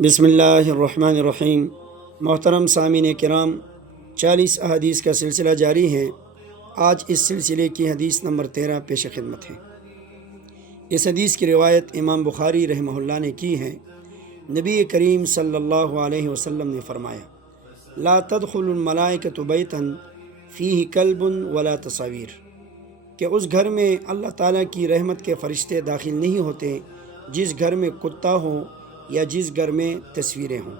بسم اللہ الرحمن الرحیم۔ محترم سامعین کرام، 40 احادیث کا سلسلہ جاری ہے۔ آج اس سلسلے کی حدیث نمبر 13 پیش خدمت ہے۔ اس حدیث کی روایت امام بخاری رحمہ اللہ نے کی ہے۔ نبی کریم صلی اللہ علیہ وسلم نے فرمایا، لا تدخل الملائکۃ بیتا فیہ کلب ولا تصاویر، کہ اس گھر میں اللہ تعالیٰ کی رحمت کے فرشتے داخل نہیں ہوتے جس گھر میں کتا ہو یا جس گھر میں تصویریں ہوں۔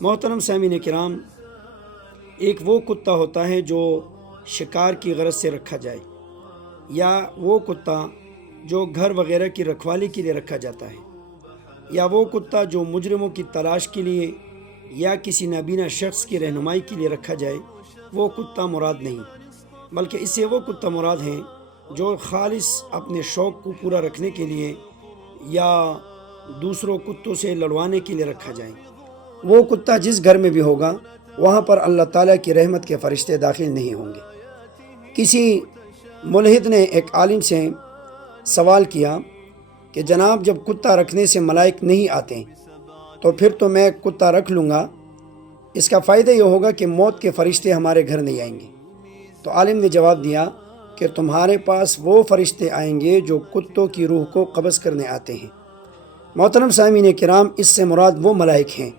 محترم سامعین کرام، ایک وہ کتا ہوتا ہے جو شکار کی غرض سے رکھا جائے، یا وہ کتا جو گھر وغیرہ کی رکھوالی کے لیے رکھا جاتا ہے، یا وہ کتا جو مجرموں کی تلاش کے لیے یا کسی نابینا شخص کی رہنمائی کے لیے رکھا جائے، وہ کتا مراد نہیں، بلکہ اس سے وہ کتا مراد ہیں جو خالص اپنے شوق کو پورا رکھنے کے لیے یا دوسروں کتوں سے لڑوانے کے لیے رکھا جائے۔ وہ کتا جس گھر میں بھی ہوگا وہاں پر اللہ تعالیٰ کی رحمت کے فرشتے داخل نہیں ہوں گے۔ کسی ملحد نے ایک عالم سے سوال کیا کہ جناب، جب کتا رکھنے سے ملائک نہیں آتے تو پھر تو میں کتا رکھ لوں گا، اس کا فائدہ یہ ہوگا کہ موت کے فرشتے ہمارے گھر نہیں آئیں گے۔ تو عالم نے جواب دیا کہ تمہارے پاس وہ فرشتے آئیں گے جو کتوں کی روح کو قبض کرنے آتے ہیں۔ محترم سامعین کرام، اس سے مراد وہ ملائک ہیں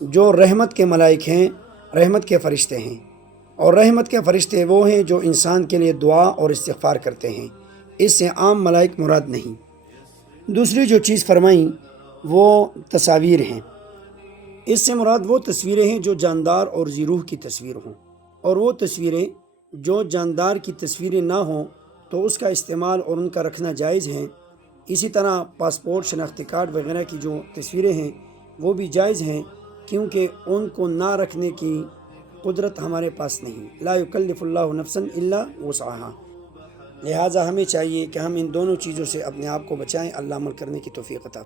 جو رحمت کے ملائک ہیں، رحمت کے فرشتے ہیں، اور رحمت کے فرشتے وہ ہیں جو انسان کے لیے دعا اور استغفار کرتے ہیں۔ اس سے عام ملائک مراد نہیں۔ دوسری جو چیز فرمائیں وہ تصاویر ہیں۔ اس سے مراد وہ تصویریں ہیں جو جاندار اور ذی روح کی تصویر ہوں، اور وہ تصویریں جو جاندار کی تصویریں نہ ہوں تو اس کا استعمال اور ان کا رکھنا جائز ہے۔ اسی طرح پاسپورٹ، شناختی کارڈ وغیرہ کی جو تصویریں ہیں وہ بھی جائز ہیں، کیونکہ ان کو نہ رکھنے کی قدرت ہمارے پاس نہیں۔ لا یکلف اللہ نفسا الا وسعها، لہٰذا ہمیں چاہیے کہ ہم ان دونوں چیزوں سے اپنے آپ کو بچائیں۔ اللہ عمل کرنے کی توفیق عطا